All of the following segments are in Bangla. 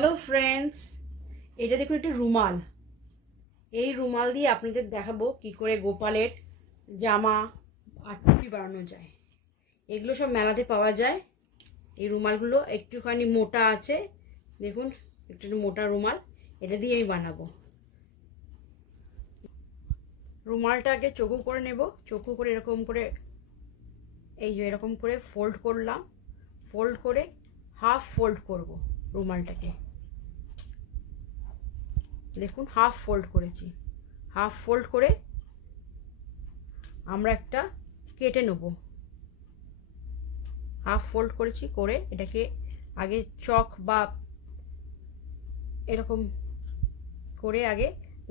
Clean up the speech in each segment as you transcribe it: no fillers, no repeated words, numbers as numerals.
হ্যালো ফ্রেন্ডস, এটা দেখুন একটা রুমাল। এই রুমাল দিয়ে আপনাদের দেখাবো কি করে গোপালের জামা আর টুপি বানানো যায়। এগুলো সব মেলাতে পাওয়া যায়। এই রুমালগুলো একটুখানি মোটা আছে, দেখুন একটু মোটা রুমাল, এটা দিয়ে আমি বানাবো। রুমালটা আগে চৌকো করে নেব। চৌকো করে এরকম করে, এই যে এরকম করে ফোল্ড করলাম। ফোল্ড করে হাফ ফোল্ড করব রুমালটাকে। দেখুন হাফ ফোল্ড করেছি। হাফ ফোল্ড করে আমরা একটা কেটে নেব। হাফ ফোল্ড করেছি, করে এটাকে আগে চক বা এরকম করে আগে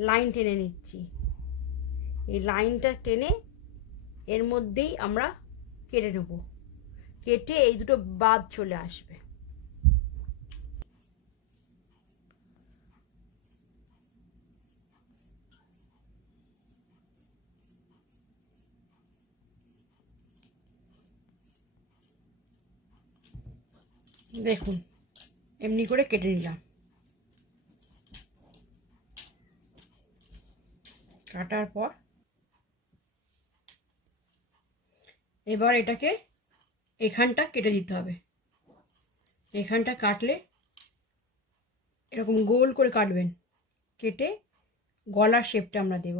লাইন টেনে নিচ্ছি। এই লাইনটা টেনে এর মধ্যেই আমরা কেটে নেব। কেটে এই দুটো বাদ চলে আসবে। দেখুন এমনি করে কেটে নিলাম। কাটার পর এবার এটাকে এখানটা কেটে দিতে হবে। এখানটা কাটলে এরকম গোল করে কাটবেন, কেটে গলার শেপটা আমরা দেব।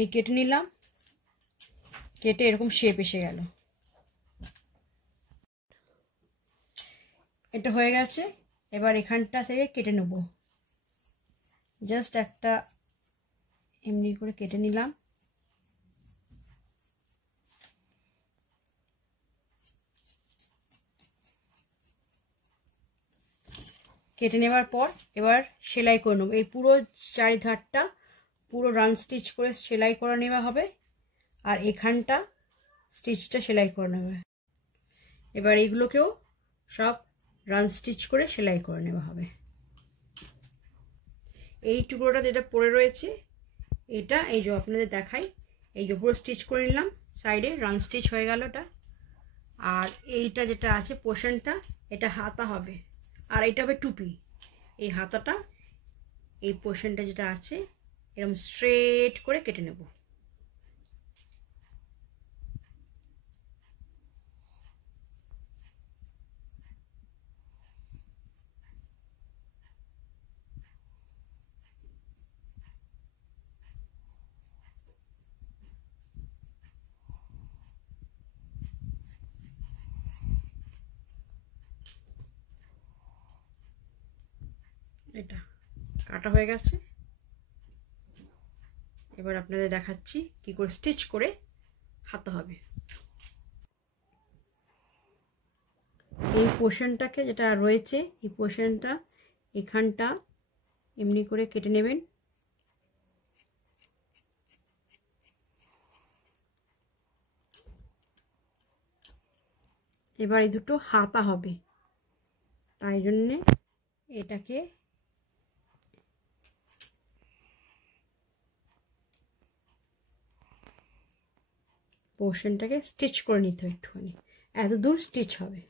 এই কেটে নিলাম, কেটে এরকম শেপ এসে গেল। এটা হয়ে গেছে। এবার এখানটা থেকে কেটে নেব। জাস্ট একটা এমনি করে কেটে নিলাম। কেটে নেওয়ার পর এবার সেলাই করে নেব। এই পুরো চারিধারটা পুরো রান স্টিচ করে সেলাই করে নেওয়া হবে, আর এখানটা স্টিচটা সেলাই করে নেবে। এবার এইগুলোকেও সব রান স্টিচ করে সেলাই করে নেওয়া হবে। এই টুকরোটা যেটা পড়ে রয়েছে, এটা এই যে আপনাদের দেখাই, এই যে পুরো স্টিচ করে নিলাম, সাইডে রান স্টিচ হয়ে গেল এটা। আর এইটা যেটা আছে পোর্শনটা, এটা হাতা হবে, আর এটা হবে টুপি। এই হাতাটা এই পোর্শনটা যেটা আছে এরকম স্ট্রেট করে কেটে নেব। এটা কাটা হয়ে গেছে। এবার আপনাদের দেখাচ্ছি কি করে স্টিচ করে হাতে হবে। এই পোর্শনটাকে যেটা রয়েছে, এই পোর্শনটা এখানটা এমনি করে কেটে নেবেন। এবার এই দুটো হাতা হবে, তাই জন্যে এটাকে পোর্শনটাকে স্টিচ করে নিতে হবে একটুখানি, এত দূর স্টিচ হবে।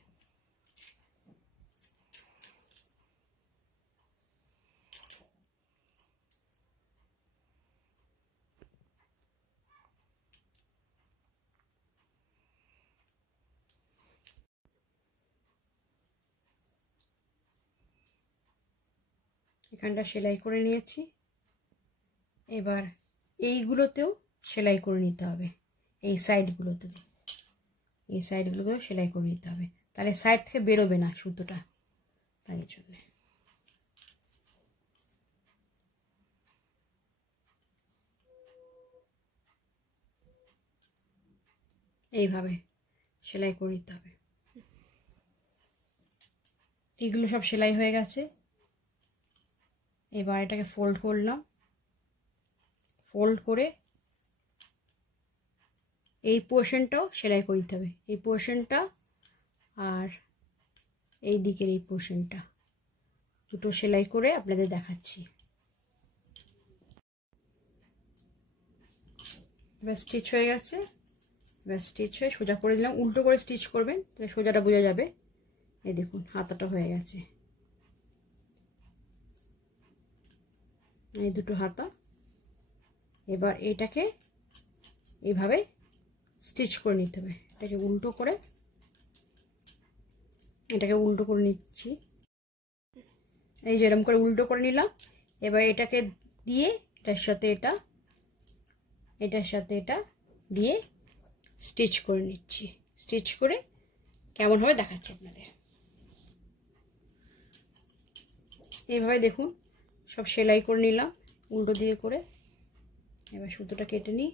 এখানটা সেলাই করে নিয়েছি। এবার এইগুলোতেও সেলাই করে নিতে হবে। এই সাইডগুলোতে, এই সাইডগুলোকেও সেলাই করে নিতে হবে, তাহলে সাইড থেকে বেরোবে না সুতোটা, তাই জন্য। এইভাবে সেলাই করে নিতে হবে। এইগুলো সব সেলাই হয়ে গেছে। এবার এটাকে ফোল্ড করলাম। ফোল্ড করে এই পোর্শনটাও সেলাই করে দিতে হবে। এই পোর্শনটা আর এই দিকের এই পোর্শনটা দুটো সেলাই করে আপনাদের দেখাচ্ছি। এবার স্টিচ হয়ে গেছে। এবার স্টিচ হয়ে সোজা করে দিলাম। উল্টো করে স্টিচ করবেন, তাহলে সোজাটা বোঝা যাবে। এই দেখুন হাতাটা হয়ে গেছে, এই দুটো হাতা। এবার এইটাকে এইভাবে স্টিচ করে নিতে হবে। এটাকে উল্টো করে নিচ্ছি। এই যে এরকম করে উল্টো করে নিলাম। এবার এটাকে দিয়ে এটার সাথে এটা দিয়ে স্টিচ করে নিচ্ছি। স্টিচ করে কেমন হবে দেখাচ্ছি আপনাদের। এইভাবে দেখুন সব সেলাই করে নিলাম উল্টো দিয়ে করে। এবার সুতোটা কেটে নিই।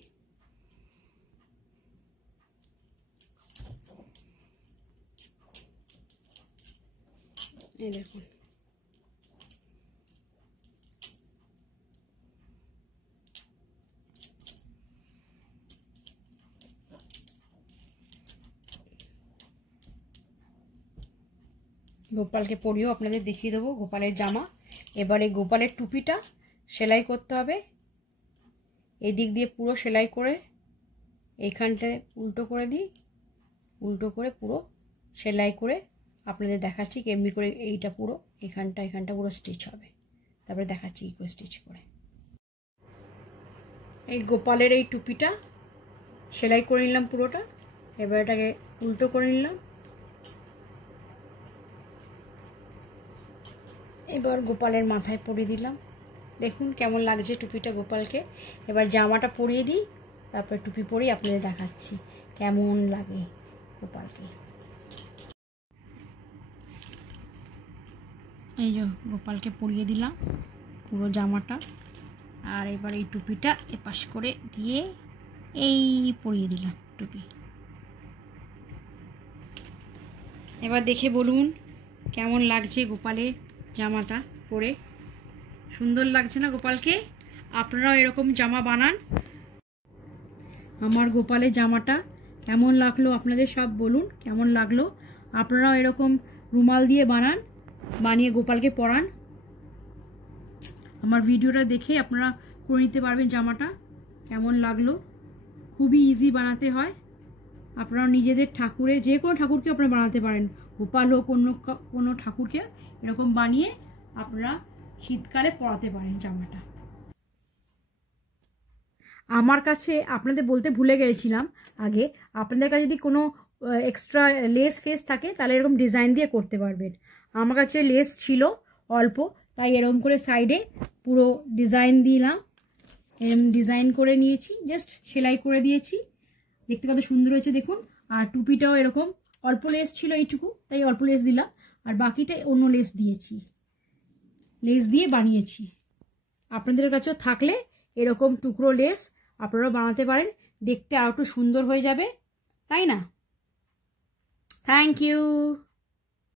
এই দেখুন গোপালকে পরিয়েও আপনাদের দেখিয়ে দেবো গোপালের জামা। এবারে গোপালের টুপিটা সেলাই করতে হবে। এই দিক দিয়ে পুরো সেলাই করে এইখানটায় উল্টো করে দিই, উল্টো করে পুরো সেলাই করে আপনাদের দেখাচ্ছি কেমনি করে এইটা পুরো এখানটা পুরো স্টিচ হবে। তারপরে দেখাচ্ছি কী করে স্টিচ করে। এই গোপালের এই টুপিটা সেলাই করে নিলাম পুরোটা। এবার এটাকে উল্টো করে নিলাম। এবার গোপালের মাথায় পরিয়ে দিলাম। দেখুন কেমন লাগছে টুপিটা গোপালকে। এবার জামাটা পরিয়ে দিই, তারপর টুপি পরিয়ে আপনাদের দেখাচ্ছি কেমন লাগে গোপালকে। এই যে গোপালকে পরিয়ে দিলাম পুরো জামাটা। আর এবার এই টুপিটা এপাশ করে দিয়ে এই পরিয়ে দিলাম টুপি। এবার দেখে বলুন কেমন লাগছে গোপালের জামাটা পরে। সুন্দর লাগছে না গোপালকে? আপনারাও এরকম জামা বানান। আমার গোপালের জামাটা কেমন লাগলো আপনাদের সব বলুন কেমন লাগলো। আপনারাও এরকম রুমাল দিয়ে বানান, বানিয়ে গোপালকে পরান। আমার ভিডিওটা দেখে আপনারা করে নিতে পারবেন জামাটা কেমন লাগলো। খুবই ইজি বানাতে হয়। আপনারা নিজেদের ঠাকুরে যে কোনো ঠাকুরকে আপনারা বানাতে পারেন, গোপাল হোক অন্য কোনো ঠাকুরকে এরকম বানিয়ে আপনারা শীতকালে পরাতে পারেন জামাটা। আমার কাছে আপনাদের বলতে ভুলে গেছিলাম আগে, আপনাদের কাছে যদি কোনো এক্সট্রা লেস ফেস থাকে তাহলে এরকম ডিজাইন দিয়ে করতে পারবেন। আমার কাছে লেস ছিল অল্প, তাই এরকম করে সাইডে পুরো ডিজাইন দিলাম। এরকম ডিজাইন করে নিয়েছি, জাস্ট সেলাই করে দিয়েছি। দেখতে কত সুন্দর হয়েছে দেখুন। আর টুপিটাও এরকম অল্প লেস ছিল এইটুকু, তাই অল্প লেস দিলাম। আর বাকিটা অন্য লেস দিয়েছি, লেস দিয়ে বানিয়েছি। আপনাদের কাছেও থাকলে এরকম টুকরো লেস আপনারা বানাতে পারেন, দেখতে আরো একটু সুন্দর হয়ে যাবে, তাই না? Thank you.